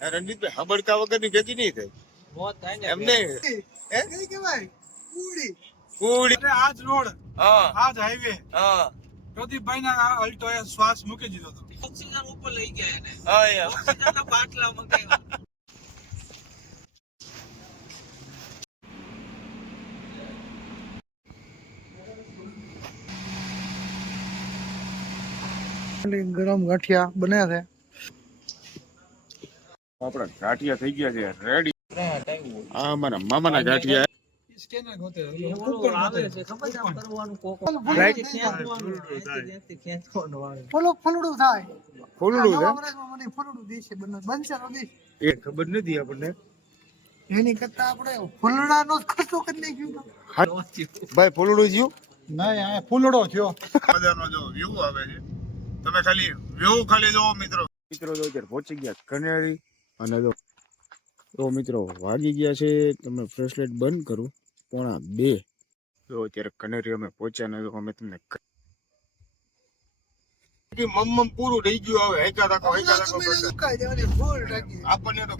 રણજીતભાઈ હબડકા વગરની ખેતી નહીં થાય મોત થાય ને એમને હે કઈ કુડી. કુડી. આજ રોડ. હા. આજ હાઈવે હા. પ્રદીપભાઈ ના અલ્ટો એ શ્વાસ મૂકી દીધો હતો. ઓક્સિજન ઉપર લઈ ગયા એને. હા યાર ના બાટલા મંગાવ્યા. ગરમ ગાંઠિયા બન્યા છે. આપણા ગાંઠિયા થઈ ગયા છે. રેડી. આ અમારા મામાના ગાંઠિયા. ખબર ફૂલડું ફૂલડું ફૂલડું નો નથી આપણને. એની કરતા આપણે ફૂલડાનો જ ખર્ચો કરી નાખ્યો ભાઈ ફૂલડું થયું? નહીં આ ફૂલડો થયો. મજાનો જો વ્યૂ આવે છે. તમે ખાલી વ્યૂ ખાલી જો મિત્રો. મિત્રો જો અત્યારે પહોંચી ગયા કનેરી અને જો તો મિત્રો વાગી ગયા છે તમે ફ્રેશલેટ બંધ કરું પોણા બે. તો અત્યારે કનેરી અમે પહોંચ્યા ને અમે તમને મમ્મમ પૂરું થઈ ગયું હવે હેકા આપણને તો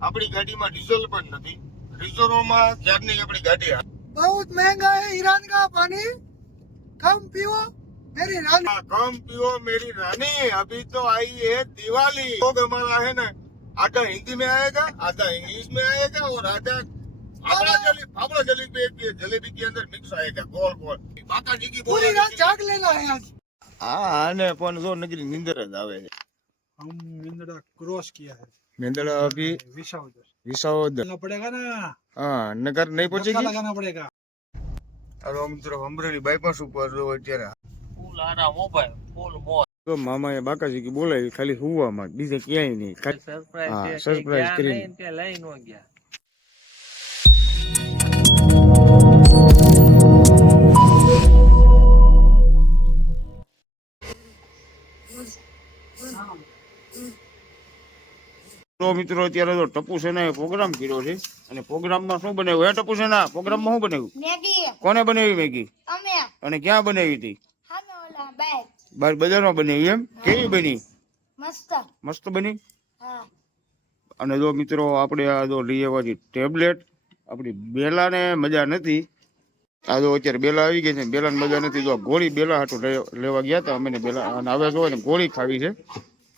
આપણી ગાડીમાં ડીઝલ પણ નથી. રિઝર્વમાં ક્યારની આપણી ગાડી બહુ મહેંગા હે ઈરાન કા પીવો મેરી રાની. કમ પીવો મેરી રાની. અભી તો આઈ હે દિવાળી. લોગ હે ને आधा हिंदी में आएगा आधा इंग्लिश में आएगा और आधा फाफड़ा जलेबी फाफड़ा जलेबी एक भी जलेबी के अंदर मिक्स आएगा गोल गोल माता जी की पूरी रात जाग लेना है आज હા આને પણ જો નગરી નિંદર જ આવે છે हम इंदिरा क्रॉस किया है નિંદર અભી विशाउदर વિસાવદર चलना पड़ेगा ना હા નગર નહીં धक्का પહોંચેગી लगाना पड़ेगा અરે મિત્રો અમરેલી બાયપાસ ઉપર જો અત્યારે ફૂલ આના મોબાઈલ ફૂલ મોત તો મામાએ બાકાજી કે બોલાવી ખાલી હુવામાં બીજે ક્યાંય નહીં. ખાલી સરપ્રાઈઝ હા, surprise કરીને. લઈ નો ગયા. તો મિત્રો અત્યારે તો ટપુ સેનાએ પ્રોગ્રામ કર્યો છે. અને પ્રોગ્રામમાં શું બનાવ્યું? હે ટપુ સેના? પ્રોગ્રામમાં શું બનાવ્યું? કોને બનાવી મેગી? અમે. અને ક્યાં બનાવી હતી? બેગ બાર બજારમાં બની એમ? કેવી બની? મસ્ત. મસ્ત બની? અને જો મિત્રો આપણે આ જો લઈ આવવાની ટેબ્લેટ. આપણી બેલાને મજા નથી. આ જો અત્યારે બેલા આવી ગઈ છે. બેલાને મજા નથી. જો ગોળી બેલા હાટું લેવા ગયા હતા. અમે બેલા અને હવે જો ને ગોળી ખાવી છે.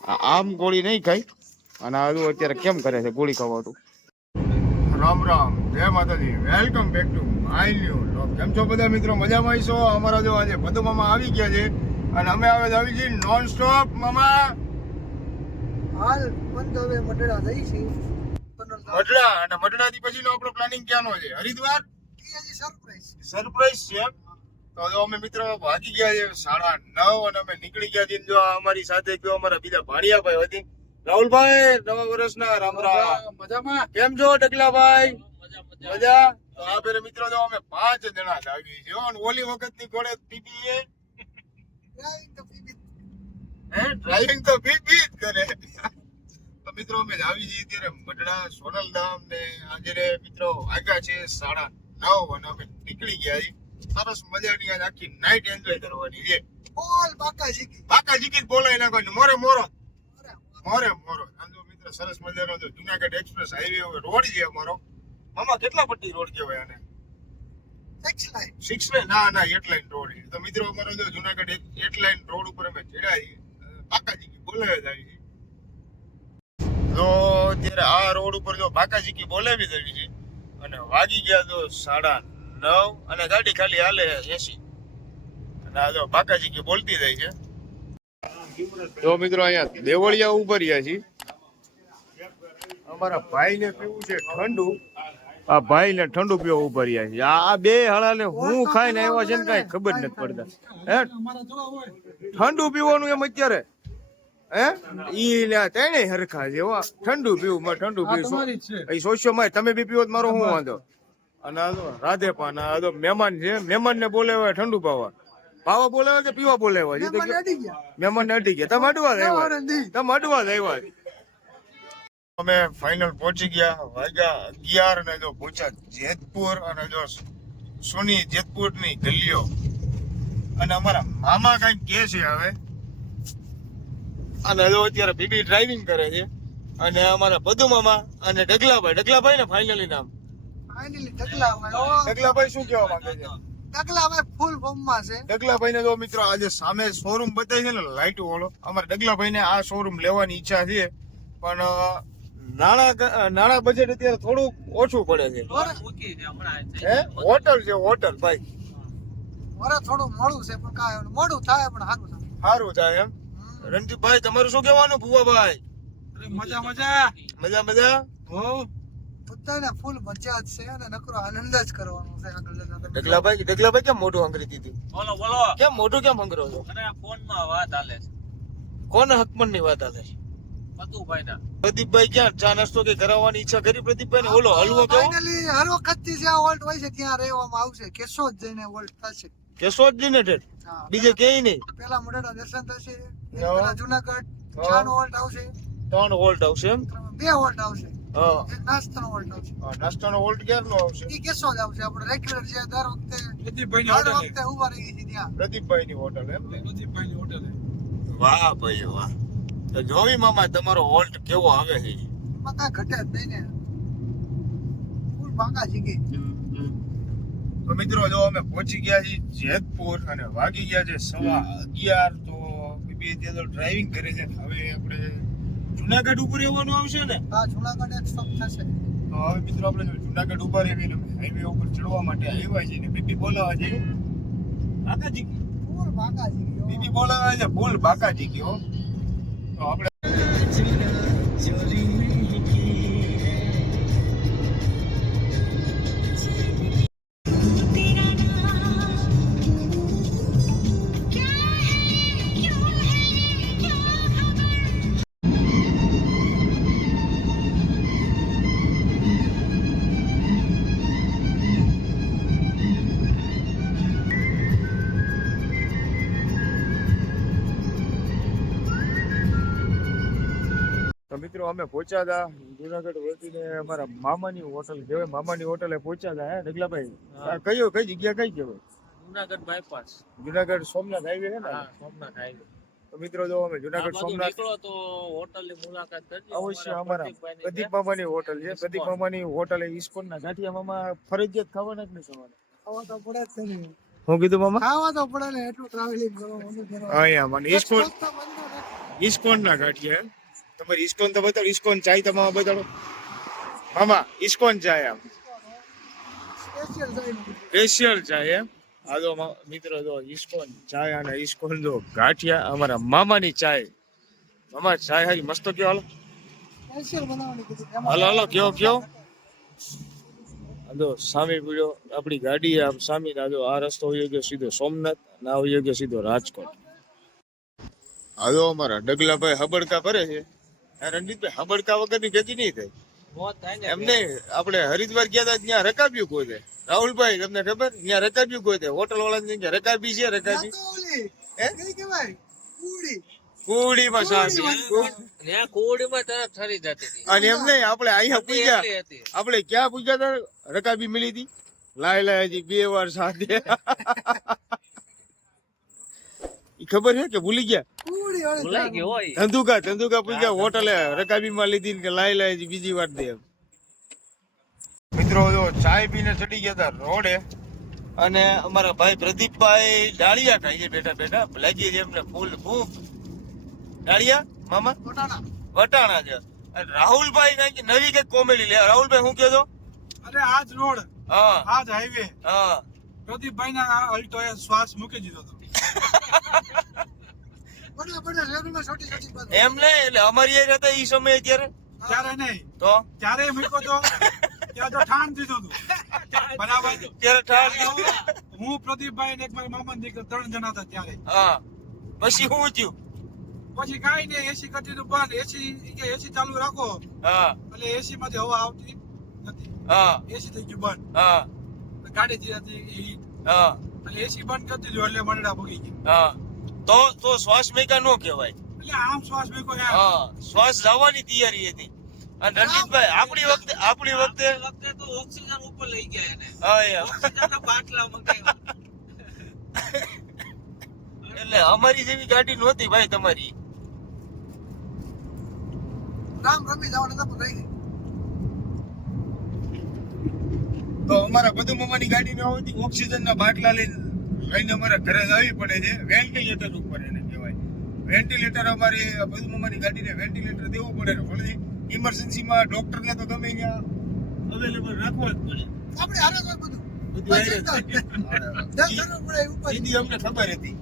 આ આમ ગોળી નહીં ખાઈ અને આ જો અત્યારે કેમ કરે છે ગોળી ખાવાતું રામ રામ. જય માતાજી. Welcome back to my new કેમ છો બધા મિત્રો? મજામાં આવીશો અમારા જો આજે બધુ મામા આવી ગયા છે. અને અમે હવે આવી છીએ નોન સ્ટોપ મામા. હાલ બંધ હવે મટડા થઈ છે મટડા અને મઢડાથી પછીનો આપણો પ્લાનિંગ ક્યાંનો છે? હરિદ્વાર? સરપ્રાઈઝ સરપ્રાઈઝ છે. તો હવે અમે મિત્રો ભાગી ગયા છે સાડા નવ અને અમે નીકળી ગયા છીએ જો અમારી સાથે જો અમારા બીજા ભાણિયાભાઈ હતી. રાહુલભાઈ નવા વર્ષના રામ રામ. મજામાં. કેમ છો ડગલાભાઈ? મજા? તો આ ફેરે મિત્રો જો અમે પાંચ જણા આવી છે ઓલી વખતની ઘોડે પીપી એ હે? ડ્રાઇવિંગ તો જ કરે. તો મિત્રો અમે આવી જઈએ ત્યારે મઢડા સોનલધામ ને આજે મિત્રો આગા છે સાડા નવ અને અમે નીકળી ગયા છીએ. સરસ મજાની આજ આખી નાઈટ એન્જોય કરવાની છે. બોલ બાકાજી બાકાજી કી બોલાય નાખવાની. મોરે મોરો. મોરે મોરો. આમ મિત્ર સરસ મજાનો જો જુનાગઢ એક્સપ્રેસ હાઈવે રોડ છે અમારો. મામા કેટલા પટ્ટી રોડ કહેવાય આને? સિક્સ લાઈન ના ના એટ લાઈન રોડ. તો મિત્રો અમારો જો જુનાગઢ એટ લાઈન રોડ ઉપર અમે ચડ્યા બાકાજી કી બોલાવે જ આવી તો અત્યારે આ રોડ ઉપર જો બાકાજી કી બોલાવી જ આવી છે. અને વાગી ગયા તો સાડા નવ અને ગાડી ખાલી હાલે એસી. અને આ જો બાકાજી કી બોલતી જાય છે. જો મિત્રો અહીંયા દેવળિયા ઉભરિયા રહ્યા છીએ. અમારા ભાઈને પીવું છે ઠંડુ? આ ભાઈને ઠંડુ પીવો ઊભા રહ્યા છે. આ બે હળા ને હું ખાઈને આવ્યા છે ને કઈ ખબર નથી પડતા. હે? ઠંડુ પીવાનું એમ અત્યારે? હે? ઈ લે તેણે હરખા જેવા ઠંડુ પીવું મારે ઠંડુ પીવું. એ સોશિયો મારે તમે બી પીવો મારો હું વાંધો? અને રાધે પાન આ તો મહેમાન છે. મહેમાન ને બોલાવે ઠંડુ પાવા. પાવા બોલાવે કે પીવા બોલાવે? મહેમાન ને અડી ગયા. તમે અડવા જ આવ્યા. તમે અડવા જ આવ્યા? અમે ફાઇનલ પહોંચી ગયા વાગ્યા અગિયાર અને જો પહોંચ્યા જેતપુર અને જો સુની જેતપુરની ગલીઓ. અને અમારા મામા કંઈક કે છે હવે. અને જો અત્યારે બીબી ડ્રાઇવિંગ કરે છે. અને અમારા બધુ મામા અને ડગલાભાઈ ડગલાભાઈ ને ફાઇનલી નામ. ફાઇનલી ઢગલા ડગલાભાઈ શું કહેવા માંગે છે? ડગલાભાઈ ફૂલ ફોર્મમાં છે. ડગલાભાઈ ને જો મિત્રો આજે સામે શોરૂમ બતાવી છે ને લાઈટ વાળો. અમારે ડગલાભાઈ ને આ શોરૂમ લેવાની ઈચ્છા છે. પણ નાણા નાણા બજેટ અત્યારે થોડું ઓછું પડે છે. હે? હોટલ છે હોટલ ભાઈ. થોડું મોડું છે પણ કાંઈ મોડું થાય પણ સારું થાય. સારું થાય એમ? રણજીતભાઈ તમારું શું કહેવાનું ભુવાભાઈ? મજા મજા. મજા મજા? બધાને ફૂલ મજા છે અને નકરો આનંદ જ કરવાનો છે. ડગલાભાઈ ડગલાભાઈ કેમ મોઢું હંગરી દીધું? બોલો બોલો. કેમ મોઢું કેમ હંગરો છો? અરે ફોનમાં વાત હાલે છે. કોને હકમનની વાત હાલે છે? પ્રદીપભાઈ ક્યાં? ચા નાસ્તો કે કરાવવાની ઈચ્છા કરી પ્રદીપભાઈ ને ઓલો હલવો કેવો ફાઇનલી હર વખતથી જ્યાં વોલ્ટ હોય છે ત્યાં રહેવામાં આવશે. કેશોદ જઈને વોલ્ટ થશે. કેશોદ જઈને ઠેઠ બીજે ક્યાંય નહીં. પેલા મોઢેરા દર્શન થશે પેલા જુનાગઢ હા. ચાર વોલ્ટ આવશે. ત્રણ વોલ્ટ આવશે એમ? બે વોલ્ટ આવશે. નાસ્તાનો વોલ્ટ આવશે. નાસ્તાનો ક્યારનો આવશે? એ કેશોદ આવશે. આપણે રેગ્યુલર જે દર વખતે દર વખતે ઊભા રહી છે ત્યાં. પ્રદીપભાઈ ની હોટલ એમ ને વાહ ભાઈ વાહ. તો જોવી મામા તમારો હોલ્ટ કેવો આવે છે? એમાં ઘટે જ નહીં ને. ફૂલ બાકા જીગી તો મિત્રો જો અમે પહોંચી ગયા છીએ જેતપુર અને વાગી ગયા છે સવા અગિયાર તો બીબી અત્યારે તો ડ્રાઇવિંગ કરે છે હવે આપણે જુનાગઢ ઉપર આવવાનું આવશે ને? આ જુનાગઢ એક સ્ટોપ થશે. તો હવે મિત્રો આપણે જુનાગઢ ઉપર આવીને હાઈવે ઉપર ચડવા માટે આવ્યા છીએ ને બીબી બોલાવા જઈએ બાકાજી. ફૂલ બાકા જીગી બીબી બોલાવા છે ભૂલ બાકાજી કયો Oh, I'm gonna અમે પહોંચ્યા હતા. જુનાગઢ વળતીને અમારા મામાની હોટલ કહેવાય મામાની હોટલે પહોંચ્યા હતા હે નગલાભાઈ? કયો કઈ જગ્યા કઈ કહેવાય? જુનાગઢ બાયપાસ જુનાગઢ સોમનાથ હાઈવે છે ને? સોમનાથ હાઈવે તો મિત્રો જો અમે જુનાગઢ સોમનાથ નીકળો તો હોટલની મુલાકાત કરજો અવશ્ય અમારા પ્રદીપ મામાની હોટલ છે. પ્રદીપ મામાની હોટલ ઇસ્કોન ના ગાંઠિયા મામા ફરજિયાત ખાવાના જ નહીં સવારે ખાવા તો પડે જ છે ને. હું કીધું મામા? ખાવા તો પડે ને એટલું ટ્રાવેલિંગ કરો અહીંયા મને ઇસ્કોન. ઇસ્કોન ના ગાંઠિયા? તમારી ઇસ્કોન તો બતાડો ઇસ્કોન ચાય તમારા બતાડો. મામા ઇસ્કોન ચાય આમ. સ્પેશિયલ ચાય એમ. આ જો મા- મિત્રો જો ઇસ્કોન ચાય અને ઇસ્કોન જો ગાંઠિયા અમારા મામાની ચાય. મામા ચાય હારી મસ્ત કયો હાલો. હાલો હાલો કયો કયો? આજો જો સામે પીડ્યો આપણી ગાડી આમ સામે આ જો આ રસ્તો હોય ગયો સીધો સોમનાથ ના હોય ગયો સીધો રાજકોટ. આજો અમારા ડગલાભાઈ હબડકા કરે છે. રણજીતભાઈ હબડકા વગરની ખેતી નહીં થાય. એમને આપણે હરિદ્વાર ગયા હતા ત્યાં રકાબ્યું કોઈ દે. રાહુલભાઈ તમને ખબર? ત્યાં રકાબ્યું કોઈ દે. હોટલ વાળા ત્યાં રકાબી છે રકાબી. હે? કુડીમાં ઠરી જતી અને એમ નહીં આપણે અહીંયા પૂજ્યા આપણે ક્યાં પૂજ્યા હતા રકાબી મળી હતી? લાય લાય હજી બે વાર સાથે ઈ ખબર છે કે ભૂલી ગયા? પૂરી ભૂલાઈ ગયો હોય. ધંધુકા ધંધુકા પૂજ્યા હોટલે રકાબી માં લીધી ને કે લાય લાય બીજી વાર દે. મિત્રો જો ચાય પીને ચડી ગયા હતા રોડે અને અમારા ભાઈ પ્રદીપભાઈ ડાળિયા ખાઈ છે બેઠા બેઠા. લાગી છે એમને ફૂલ ફૂફ ડાળિયા મામા? વટાણા. છે. અને રાહુલભાઈ નવી કઈ કોમેડી લે. રાહુલભાઈ શું કહો અરે આજ રોડ. હા. આજ હાઈવે હા. પ્રદીપભાઈ ના અલ્ટો એ શ્વાસ મૂકી દીધો હતો. એમ નહીં એટલે અમારી એ હતા ઈ સમય અત્યારે. ત્યારે નહીં. તો? ત્યારે મૂકો તો ત્યાં તો ઠાણ દીધું હતું. બરાબર? ત્યારે ઠાણ હું પ્રદીપભાઈ ને એક મારા મામા દીકરા ત્રણ જણા હતા ત્યારે. હા. પછી હું થયું? પછી કાંઈ નહીં એસી કરી દીધું બંધ. એસી કે એસી ચાલુ રાખો. હા. એટલે એસી માંથી હવા આવતી નથી. હા. એસી થઈ ગયું બંધ. હા. ગાડી જે હતી હા. એટલે એસી બંધ કરી દીધું એટલે મંડળા ભોગી ગયા. હા. તો તો શ્વાસ મેકા નો કહેવાય. એટલે આમ શ્વાસ મેકો હા શ્વાસ જવાની તૈયારી હતી. અને રણજીતભાઈ આપણી વખતે આપણી વખતે વખતે તો ઓક્સિજન ઉપર લઈ ગયા એને. હા યાર. બાટલા મંગાવ્યા. એટલે અમારી જેવી ગાડી નહોતી ભાઈ તમારી. રામ રમી જવાનું તો રહી ગઈ તો અમારા બધુ મામાની ગાડી ન હોતી ઓક્સિજન ના બાટલા લઈને લઈને અમારા ઘરે આવી પડે છે. વેન્ટિલેટર ઉપર એને કહેવાય. વેન્ટિલેટર અમારી બધુ મામાની ગાડીને વેન્ટિલેટર દેવું પડે ને ફળથી ઇમરજન્સીમાં ડોક્ટરને તો ગમે ત્યાં અવેલેબલ રાખવો જ પડે. આપણે હારે બધું. બધું અમને ખબર હતી.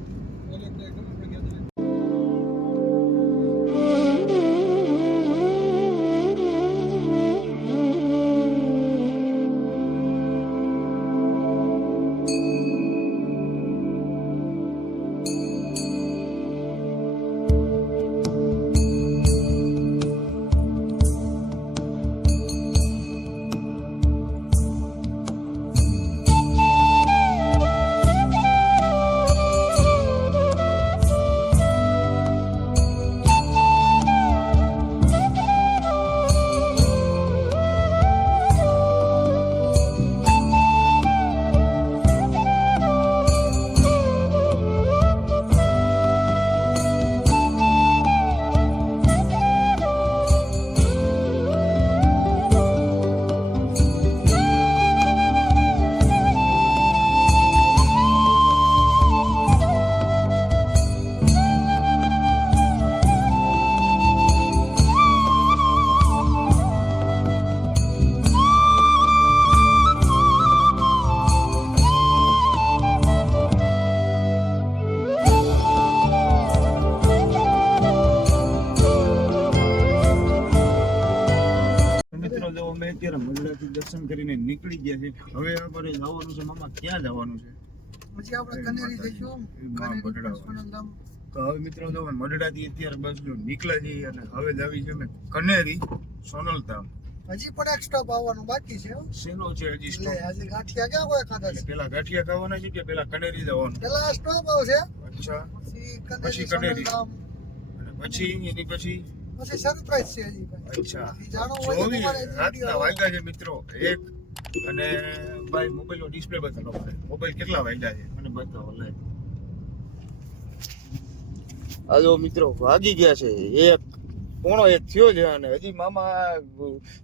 જવાનું છે મામા ક્યાં જવાનું છે? પછી આપણે કનેરી જઈશું. તો હવે મિત્રો જો મડડાથી અત્યારે બસ જો નીકળ્યા છીએ અને હવે જ છે અમે કનેરી સોનલધામ. હજી પણ એક સ્ટોપ આવવાનું બાકી છે શેનો છે હજી સ્ટોપ હજી ગાંઠિયા ક્યાં હોય ખાધા છે? પેલા ગાંઠિયા ખાવાના છે કે પેલા કનેરી જવાનું? પેલા સ્ટોપ આવશે. અચ્છા. પછી પછી કનેરી પછી એની પછી? પછી સરપ્રાઈઝ છે હજી અચ્છા. ઈ હોય તો ચોવીસ રાતના વાગ્યા છે મિત્રો. એક અને ભાઈ મોબાઈલ નો ડિસ્પ્લે બતાવો પડે મોબાઈલ કેટલા વાગ્યા છે? મને બતાવો લે હાલો મિત્રો વાગી ગયા છે. એક પોણો એક થયો છે અને હજી મામા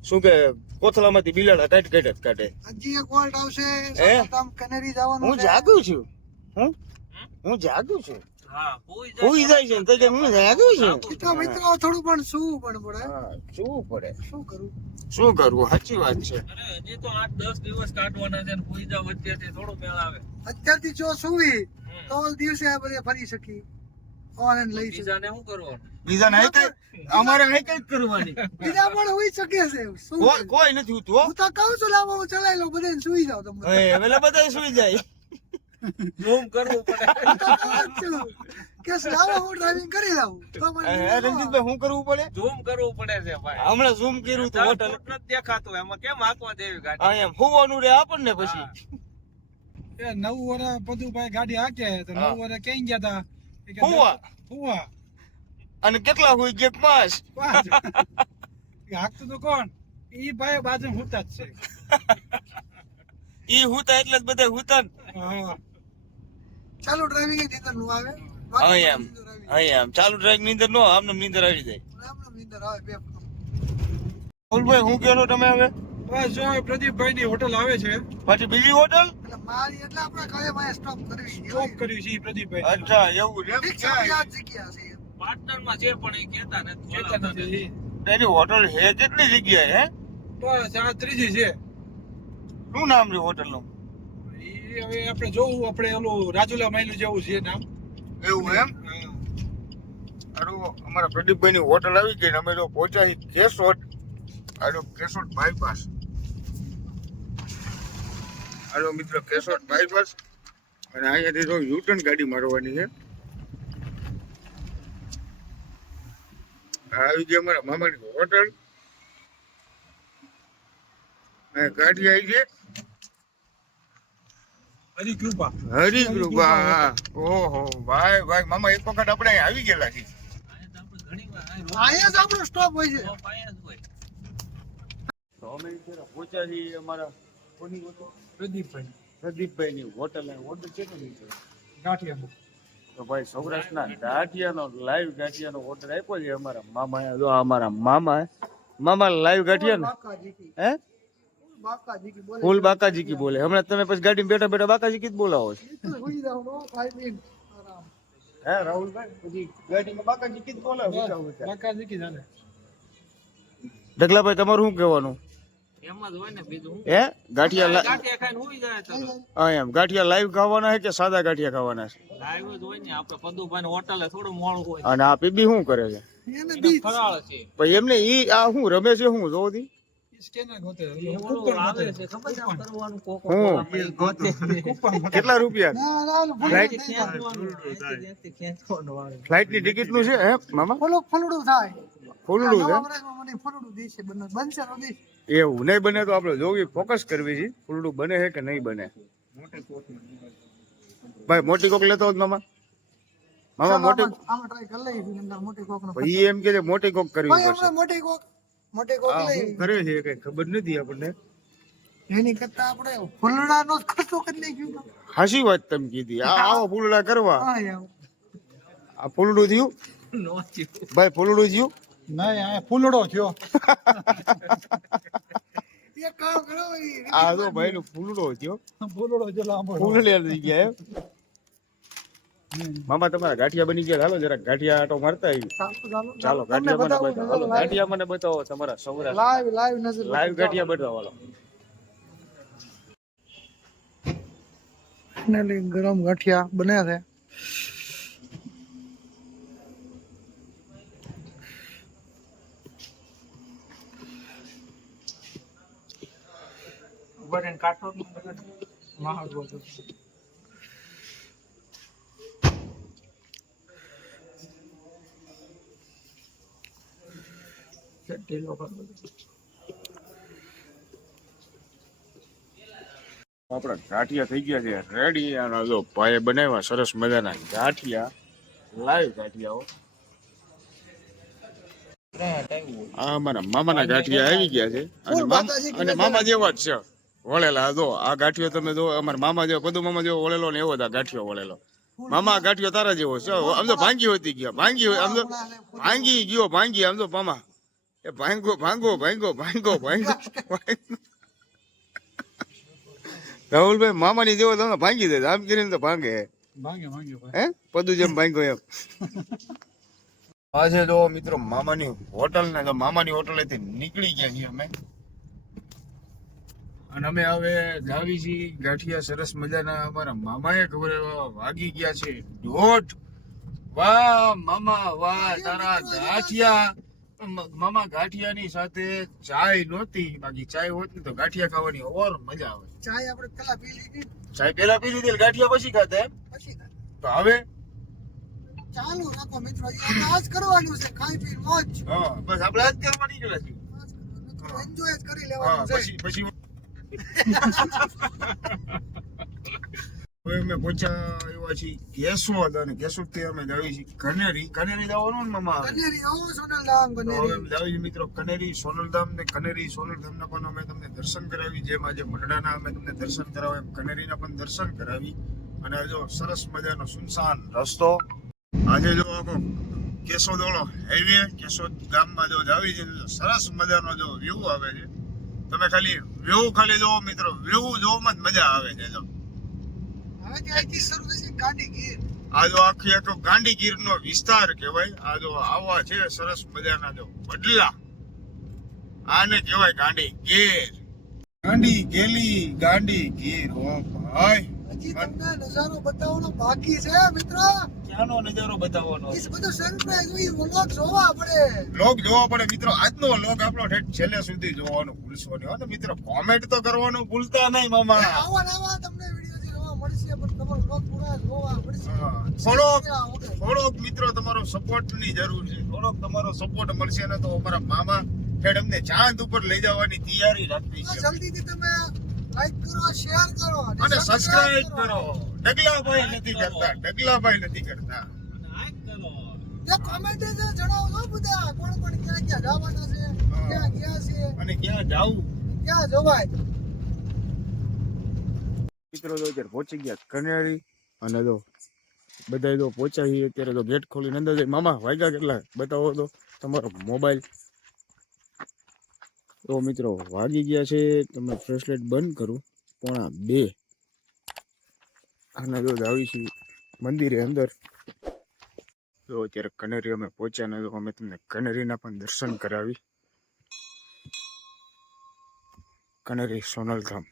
શું કે કોથળામાંથી બિલાડા કાઢ કાઢ કાઢે. હજી એક વોલ્ટ આવશે. હે? કનેરી જવાનું હું જાગું છું. હું? હું જાગું છું. હુઈ જાય છે તો કે હું જાગું છું? મિત્રો મિત્રો થોડું પણ શું પણ પડે શું પડે? શું કરું? શું કરવું? સાચી વાત છે. અરે હજી તો આઠ દસ દિવસ કાઢવાના છે ને કોઈ જા વચ્ચેથી થોડો મેળ આવે. અત્યારથી જો સુવી તો દિવસે આ બધે ફરી શકી. ઓનલાઈન લઈ બીજાને શું કરવાનું? બીજાને કઈ? અમારે હાઈ કઈ કરવાની? બીજા પણ હોઈ શકે છે કોઈ કોઈ નથી ઉઠવું હો. હું તો કહું છું લાવો હું ચલાવી લઉં સુઈ જાવ તમે. હવે બધા સુઈ જાય. ઝૂમ કરવું પડે. હું કે લાવો હું ડ્રાઇવિંગ કરી લાવું. તો મને રંજીતભાઈ શું કરવું પડે? ઝૂમ કરવું પડે છે ભાઈ. હમણાં ઝૂમ કર્યું તો હોટલ નથી દેખાતું એમાં કેમ હાંકવા દેવી ગાડી? આ એમ. હોવાનું રે આપણને પછી. એ નવ વરે પદુભાઈ ગાડી હાકે તો નવ વરે ક્યાં ગયા તા? હુવા. હુવા. અને કેટલા હોય કે પાંચ? હાકતું તો કોણ? ઈ ભાઈ બાજુ હુતા જ છે. ઈ હુતા એટલે જ બધા હુતા ને. હા. ચાલુ ડ્રાઇવિંગ નીંદરનું આવે? હા એમ. હા એમ. ચાલુ ડ્રાઈવ નીંદર નો આમને નીંદર આવી જાય. આમને નીંદર આવે બે ફૂલભાઈ હું કહો તમે હવે? બસ જો પ્રદીપભાઈ ની હોટલ આવે છે. પાછી બીજી હોટલ? એટલે મારી એટલે આપણે કાયમ અહીંયા સ્ટોપ કરવી સ્ટોપ કર્યું છે ઈ પ્રદીપભાઈ. અચ્છા એવું છે ઠીક છે યાદ જગ્યા છે. પાર્ટનરમાં છે પણ એ કેતા નથી કહેતા નથી. નથી. એની હોટલ હે કેટલી જગ્યાએ હે? બસ આ ત્રીજી છે. શું નામ છે હોટલનું હવે આપણે જોવું આપણે ઓલું રાજુલા માયલું જેવું છે નામ. એવું એમ? હા. અમારા પ્રદીપભાઈ ની હોટલ આવી ગઈ ને અમે તો પહોંચ્યા કેશોદ. હાલો કેશોદ બાયપાસ આડો મિત્ર કેશોદ બાયપાસ અને અહીંયાથી તો યુટર્ન ગાડી મારવાની છે. આવી ગઈ અમારા મામાની હોટલ. ગાડી આવી છે. હરી કૃપા હરિકૃપા ઓહો ભાઈ ભાઈ મામા એક વખત આપણે આવી ગયેલા છીએ. અહીંયા આપણે જ સ્ટોપ હોય છે. અમે પહોંચ્યા છીએ અમારા કોની પ્રદીપભાઈ પ્રદીપભાઈ. ની હોટલ ઓર્ડર છે? ગાંઠિયા તો ભાઈ સૌરાષ્ટ્રના ગાંઠિયાનો લાઈવ ગાંઠિયાનો ઓર્ડર આપ્યો છે અમારા મામા અમારા મામા મામા લાઈવ ગાંઠિયા ને હે? ફૂલ બાકાજી કી બોલે. હમણાં તમે પછી ગાડી બેઠા બેઠા બાકાજી કી જ બોલાવો છો. હે રાહુલભાઈ? પછી ગાડીમાં બાકાજી કી જ બોલાવો ઊંચા ઊંચા. બાકાજી કી જાને ઢગલાભાઈ તમારું શું કહેવાનું? એમ જ હોય ને બીજું હું હે? ગાંઠિયા લા- ગાંઠિયા ખાઈને હુઈ જાય તરત. હા એમ. ગાંઠિયા લાઈવ ખાવાના છે કે સાદા ગાંઠિયા ખાવાના છે? અને આ પીબી શું કરે છે? એને એને બીજ ફરાળ છે. પછી એમને ઈ આ શું રમે છે શું જોતી કેટલા રૂપિયા. ફ્લાઇટની ટિકિટનું છે હે મામા? ફૂલડું થાય. ફૂલડું છે? નવા વર્ષમાં મને ફૂલડું દેશે બને બનશે તો દેશે એવું નહીં બને તો આપણે જોવી ફોકસ કરવી છે ફૂલડું બને છે કે નહીં બને? ભાઈ મોટી કોક લેતો જ મામા? મામા મોટી એમ કે છે મોટી કોક કરવી પડશે. મોટી કોક. મોટી કોક આ કરે છે કઈ ખબર નથી આપણને. એની કરતા આપણે ફૂલડા નો ખર્ચો કરી નાખ્યું હાસી વાત તમે કીધી. આ આવો ફૂલડા કરવા. આ ફૂલડું થયું? ભાઈ ફૂલડું થયું? નહીં આ ફૂલડો થયો. આ તો ભાઈ નું ફૂલડો થયો. ફૂલડો થયો લાંબો ફૂલડે થઈ ગયા એમ. મામા તમારા ગાંઠિયા બની ગયા. હાલો જરા ગાંઠિયા આટો મારતા આવી ચાલો ચાલો ગાંઠિયા મને બતાવું હાલો ગાંઠિયા મને બતાવો તમારા સૌરાષ્ટ્ર લાઈવ લાઈવ નજર લાઈવ ગાંઠિયા બતાવો હાલો. ફાઇનલી ગરમ ગાંઠિયા બન્યા છે. કાઢો મહાગ બોલતો. ઢીલો આપણા ગાંઠિયા થઈ ગયા છે. રેડી અને જો ભાઈએ બનાવ્યા સરસ મજાના ગાંઠિયા. લાઈવ ગાંઠિયાઓ આ અમારા મામાના ગાંઠિયા આવી ગયા છે. અને અને મામા જેવા જ છે. વળેલા જો આ ગાંઠિયો તમે જો અમારા મામા જેવો પદુ મામા જેવો વળેલો ને એવો જ આ ગાંઠિયો વળેલો. મામા ગાંઠિયો તારા જેવો છે. આમ તો ભાંગી હોતી ગયા ભાંગી આમ તો ભાંગી ગયો ભાંગી આમ તો મામા. એ ભાંગો ભાંગો ભાંગો ભાંગો ભાંગો. રાહુલભાઈ મામાની જેવો તમને ભાંગી દે આમ કરીને તો ભાંગે. ભાંગે ભાંગે હે? પદુ જેમ ભાંગો એમ. આજે જો મિત્રો મામાની હોટલ ને તો મામાની હોટલેથી નીકળી ગયા છીએ અમે. અને અમે હવે જાવી છીએ ગાંઠિયા સરસ મજાના. અમારા મામાએ ખબર એવા વાગી ગયા છે. દોઢ વાહ મામા વાહ તારા ગાંઠિયા. મામા ગાંઠિયાની સાથે ચાય નહોતી બાકી ચાય હોત ને તો ગાંઠિયા ખાવાની ઓર મજા આવે. ચાય આપણે પેલા પી લીધી. ચાય પેલા પી લીધી ગાંઠિયા પછી ખાતા પછી તો હવે? ચાલુ રાખો મિત્રો આજ કરવાનું છે ખાઈ પી મોજ. હા બસ આપણે આજ કરવા નીકળ્યા છીએ એન્જોય જ કરી લેવાનું છે. પછી પછી હવે અમે પહોંચ્યા એવા છીએ કેશોદ અને કેશોદથી અમે જાવી છીએ કનેરી. કનેરી જવાનું ને મામા કનેરી આવો સોનલધામ હવે કનેરી. અમે જાવી મિત્રો કનેરી સોનલધામ ને કનેરી. સોનલધામના પણ અમે તમને દર્શન કરાવી. જેમ આજે મઢડાના અમે તમને દર્શન કરાવ્યા. એમ કનેરીના પણ દર્શન કરાવી. અને જો સરસ મજાનો સુનસાન રસ્તો. આજે જો આખો કેશોદ વાળો હાઈવે કેશોદ ગામમાં જો જાવી છે સરસ મજાનો જો વ્યૂ આવે છે. તમે ખાલી વ્યૂ ખાલી જોવો મિત્રો. વ્યૂ જોવામાં જ મજા આવે છે જો. હવે ત્યાંથી શરૂ થશે ગાડી ગીર આ જો આખી આખો ગાંડીગીર નો વિસ્તાર કહેવાય આ જો આવા છે સરસ મજાના જો બદલા. આને કહેવાય ગાંડી ગીર ગાંડી ગેલી ગાંડી ગીર ઓ ભાઈ. હજી તમને નજારો બતાવવાનો બાકી છે મિત્રો? ક્યાંનો નજારો બતાવવાનો એ બધો સરપ્રાઈઝ હોય વ્લોગ જોવા પડે લોક જોવા પડે મિત્રો. આજનો લોક આપણો ઠેઠ છેલ્લે સુધી જોવાનું ભૂલશો નહીં. અને મિત્રો. કોમેન્ટ તો કરવાનું ભૂલતા નહીં મામા. આવા નવા તમને થોડોક થોડોક મિત્રો તમારો સપોર્ટની જરૂર છે. થોડોક તમારો સપોર્ટ મળશે ને તો અમારા મામા ખેડ અમને ચાંદ ઉપર લઈ જવાની તૈયારી રાખવી છે. જલ્દીથી તમે લાઈક કરો શેર કરો અને સબસ્ક્રાઇબ કરો. ડગલાભાઈ નથી કરતા ડગલાભાઈ નથી કરતા. કોમેન્ટ જણાવો બધા કોણ કોણ ક્યાં ક્યાં જવાના છે ક્યાં ગયા છે? અને ક્યાં જાવું ક્યાં જવાય? મિત્રો તો અત્યારે પહોંચી ગયા કનેરી અને જો બધા પહોંચ્યા છીએ. અત્યારે તો ગેટ ખોલીને અંદર જાય મામા વાગ્યા કેટલા? બતાવો તો. તમારો મોબાઈલ. તો મિત્રો વાગી ગયા છે. તમે ફ્રેશલેટ બંધ કરું. પોણા બે. અને જો આવી છીએ મંદિરે અંદર. તો અત્યારે કનેરી અમે પહોંચ્યા ને અમે તમને કનેરીના પણ દર્શન કરાવી. કનેરી સોનલધામ.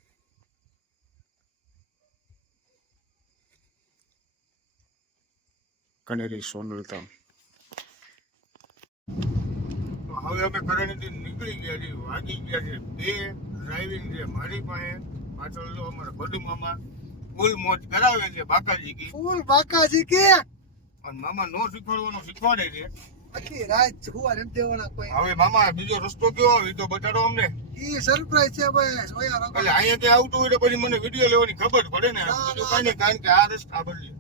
કનેરી સોનલધામ હવે અમે કરણીથી નીકળી ગયા છીએ વાગી ગયા છે બે ડ્રાઇવિંગ છે મારી પાસે. પાછળ લો અમારા બડુ મામા ફૂલ મોજ કરાવે છે બાકાજી કી. ફૂલ બાકાજી કે? અને મામા નો શીખવાડવાનું શીખવાડે છે. આખી રાત હુવા નથી દેવાના કોઈ. હવે મામા બીજો રસ્તો કયો આવે તો બતાડો અમને. ઈ સરપ્રાઈઝ છે ભાઈ એટલે અહીંયા ક્યાં આવતું હોય તો પછી મને વીડિયો લેવાની ખબર પડે ને. બીજું ના, નહીં કારણ કે આ રસ્તા બદલે.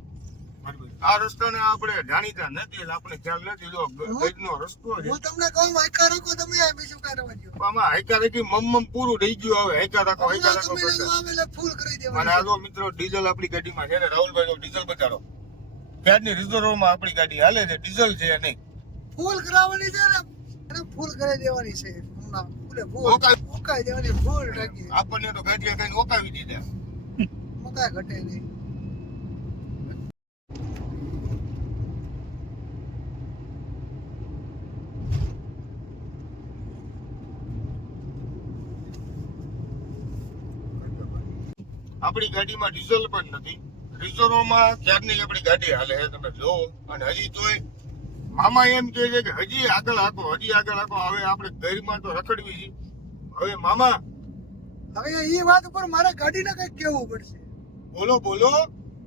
આ રસ્તાને આપણે જાણીતા નથી આપણે ખ્યાલ નથી જો ગજનો રસ્તો છે. હું તમને કહું હાઈકા રાખો તમે આ બીજું કઈ રવા આમાં હાઈકા રાખી મમ પૂરું રહી ગયું હવે. હાઈકા રાખો હાઈકા રાખો. એટલે ફૂલ કરી અને દેવાની આ જો મિત્રો ડીઝલ આપણી ગાડીમાં છે ને રાહુલભાઈ જો ડીઝલ બતાડો. ક્યારની રિઝર્વમાં આપણી ગાડી હાલે છે ડીઝલ છે નહીં. ફૂલ કરાવવાની છે ને ફૂલ કરી દેવાની છે. ઓકાઈ દેવાની ફૂલ રાખી આપણને તો ગાડી કઈ ઓકાવી દીધા મકા ઘટે નહીં. આપણી ગાડીમાં ડીઝલ પણ નથી રિઝર્વમાં ક્યારની આપણી ગાડી હાલે છે તમે જો અને હજી તોય મામા એમ કહે છે કે હજી આગળ હાકો હજી આગળ હાકો હવે આપણે ઘરમાં તો રખડવી છે હવે મામા હવે એ વાત ઉપર મારે ગાડીને કઈક કેવું પડશે બોલો બોલો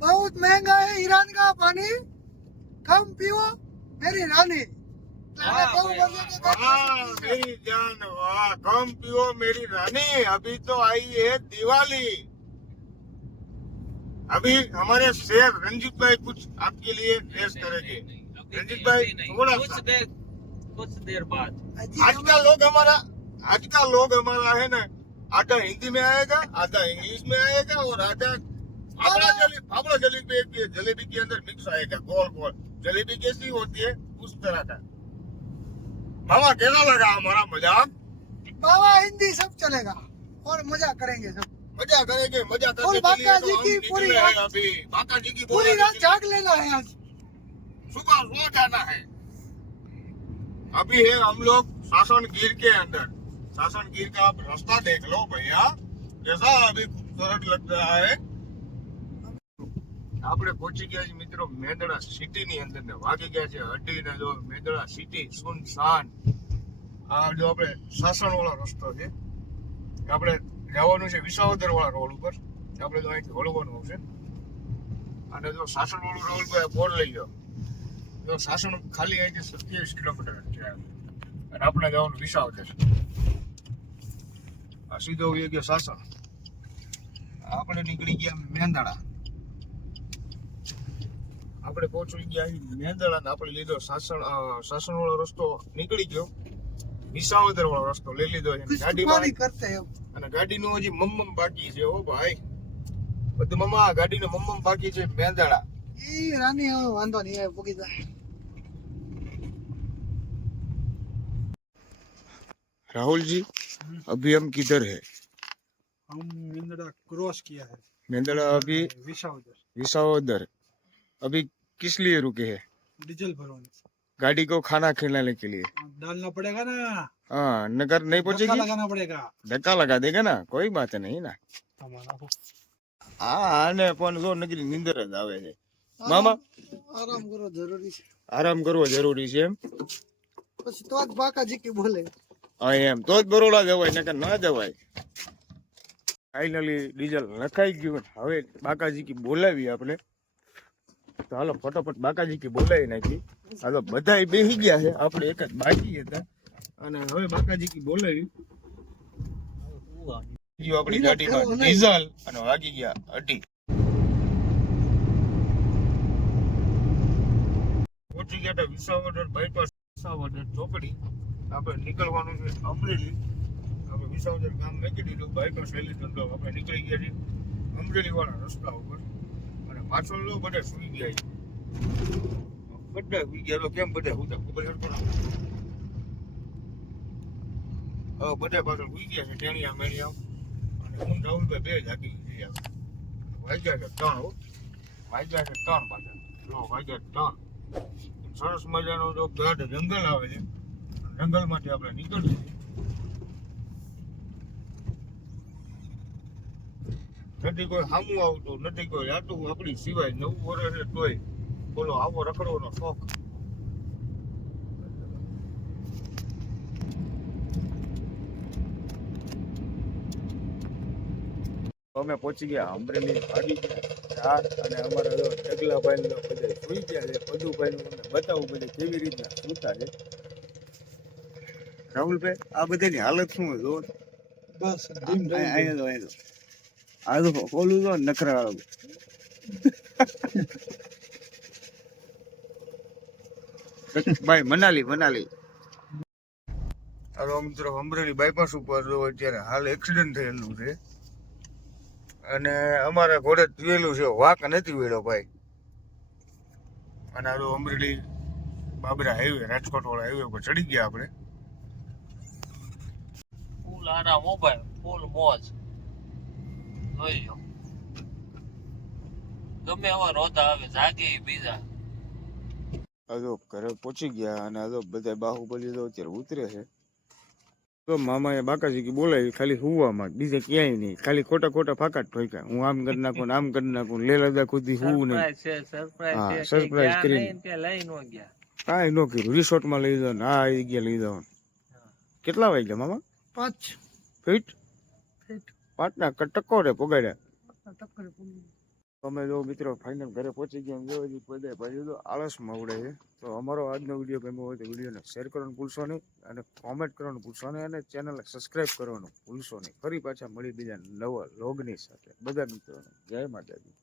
बहुत महंगा है ईरान का पानी कम पियो मेरी रानी એટલે એને કેવું પડશે કે वाह मेरी जान वाह कम पियो मेरी रानी अभी तो आई है दिवाली अभी हमारे शेर रंजीत भाई कुछ आपके लिए पेश करेंगे रंजीत भाई थोड़ा कुछ देर कुछ देर बाद। आज का लोग हमारा आज का लोग हमारा है ना आधा हिंदी में आएगा आधा इंग्लिश में आएगा और आधा फाफड़ा जलेबी फाफड़ा जलेबी के जलेबी के अंदर मिक्स आएगा गोल गोल। जलेबी कैसी होती है उस तरह का। मामा कैसा लगा हमारा मज़ाक? बाबा हिंदी सब चलेगा और मज़ा करेंगे सब। मजा करेंगे मजा और करने के लिए बाका तो जी हम की निकले पूरी हैं रात- अभी बाका जी की पूरी बोले रात जाग लेना है आज सुबह सो जाना है अभी है हम लोग शासन गिर के अंदर शासन गिर का आप रास्ता देख लो भैया कैसा अभी खूबसूरत लग रहा है આપણે પહોંચી ગયા છીએ મિત્રો મેંદડા સિટી ની અંદર ને વાગી ગયા છે હડી ને જો મેંદડા સિટી સુનસાન આ જો આપણે સાસણ વાળો રસ્તો છે આપણે જવાનું છે વિસાવદર વાળા રોડ ઉપર. આપણે તો અહીંથી હળવાનું આવશે અને જો સાસણ વાળું રોડ પર બોર્ડ લઈ ગયો. જો સાસણ ખાલી અહીંથી સત્યાવીસ કિલોમીટર છે. અને આપણે જવાનું વિસાવદર. આ સીધો ઉઈ ગયો સાસણ. આપણે નીકળી ગયા મેંદાળા આપણે પહોંચી ગયા મેંદાળા ને આપણે લીધો સાસણ સાસણ વાળો રસ્તો નીકળી ગયો. વિસાવદર વાળો રસ્તો લઈ લીધો ગાડીમાં. કરતા એવું અને ગાડીનું હજી મમ્મમ બાકી છે ઓ ભાઈ બધું મમ્મા ગાડીનું મમ્મમ બાકી છે મેંદડા એ રાની હવે વાંધો નહીં હવે પૂગી જાય राहुल जी अभी हम किधर है हम इंदिरा क्रॉस किया है मेंदड़ा अभी विशाउदर विसावदर अभी किस लिए रुके हैं डीजल भरवाने गाड़ी को खाना खिलाने के लिए डालना पड़ेगा ना हाँ नगर नहीं धक्का पहुंचेगी लगाना पड़ेगा धक्का लगा देगा ना कोई बात नहीं ना हमारा हो હા આને પણ જો નગરી નીંદર જ આવે છે મામા આરામ કરો જરૂરી છે આરામ કરવો જરૂરી છે એમ પછી તો જ બાકાજી કે બોલે હા એમ તો જ બરોડા જવાય નકર ના જવાય ફાઇનલી ડીઝલ નખાઈ ગયું હવે બાકાજી કી બોલાવી આપણે હાલો, ફટાફટ બાકાજી કી બોલાવી નાખી. હાલો બધા બેસી ગયા છે. આપણે એક જ બાકી હતા. અને હવે બાકાજી કી બોલાવી આપણી ગાડીમાં ડીઝલ અને વાગી ગયા અઢી. પહોંચી ગયા હતા વિસાવદર બાયપાસ વિસાવદર ચોકડી. આપણે નીકળવાનું છે અમરેલી. આપણે વિસાવદર ગામ મેકી દીધું. બાયપાસ તો આપણે નીકળી ગયા છીએ અમરેલી વાળા રસ્તા ઉપર. પાછળ લો બધા સુઈ ગયા બધા સુઈ ગયા. કેમ બધા હુતા ખબર? હવે બધા પાછળ સુઈ ગયા છે, ટેણિયા મેણિયા. અને હું રાહુલભાઈ બે જાગી ગયા વાગ્યા છે ત્રણ, હો. વાગ્યા છે ત્રણ પાછા લો, વાગ્યા ત્રણ. સરસ મજાનો જો ગાઢ જંગલ આવે છે. જંગલમાંથી આપણે નીકળીએ. નથી કોઈ સામું આવતું નથી કોઈ આટું આપણી સિવાય નવું વર્ષ તોય. બોલો આવો રખડવાનો શોખ. અમે પહોંચી ગયા અમરેલી ભાગી ગયા અને અમારા ને બધા સુઈ ગયા છે પદુભાઈ અમને બતાવું બધે કેવી રીતના સુતા છે. રાહુલભાઈ આ બધાની હાલત શું હોય જો બસ અહીંયા જો અહીંયા ઓલું તો નખરા વાળું ભાઈ મનાલી મનાલી હાલો મિત્રો અમરેલી બાયપાસ ઉપર અત્યારે હાલ એક્સિડન્ટ થયેલું છે અને અમારા ઘોડે પીવેલું છે વાક નથી વેડો ભાઈ અને હાલો અમરેલી બાબરા હાઈવે રાજકોટ વાળા હાઈવે ઉપર ચડી ગયા આપણે ફૂલ આરા મોબાઈલ ફૂલ મોજ જોઈ લો. ગમે એવા રોતા આવે જાગે બીજા. આ ઘરે પહોંચી ગયા અને આ જો બધા બાહુબલી તો અત્યારે ઉતરે છે. તો મામાએ બાકાજી બોલાવી ખાલી હુવામાં બીજે ક્યાંય નહીં. ખાલી ખોટા ખોટા ફાકા ઠોક્યા હું આમ કરી નાખું આમ કરી નાખું લે લદા ખુદી હું નહીં. સરપ્રાઈઝ સરપ્રાઈઝ ત્યાં લઈ નો ગયા. કાંઈ નો કર્યું. રિસોર્ટમાં લઈ જાઓ ને આ આવી ગયા લઈ જાઓ કેટલા વાગ્યા મામા? પાંચ. ફીટ ફીટ પાંચના ટકો રે પગાડ્યા તમે જો મિત્રો ફાઇનલ ઘરે પહોંચી ગયા જો હજી બધા ભાઈ તો આળસમાં ઉડે છે. તો અમારો આજનો વીડિયો ગમ્યો હોય તો વિડીયોને શેર કરવાનું ભૂલશો નહીં અને કોમેન્ટ કરવાનું ભૂલશો નહીં અને ચેનલને સબસ્ક્રાઇબ કરવાનું ભૂલશો નહીં. ફરી પાછા મળી બીજા નવા લોગની સાથે. બધા મિત્રોને જય માતાજી.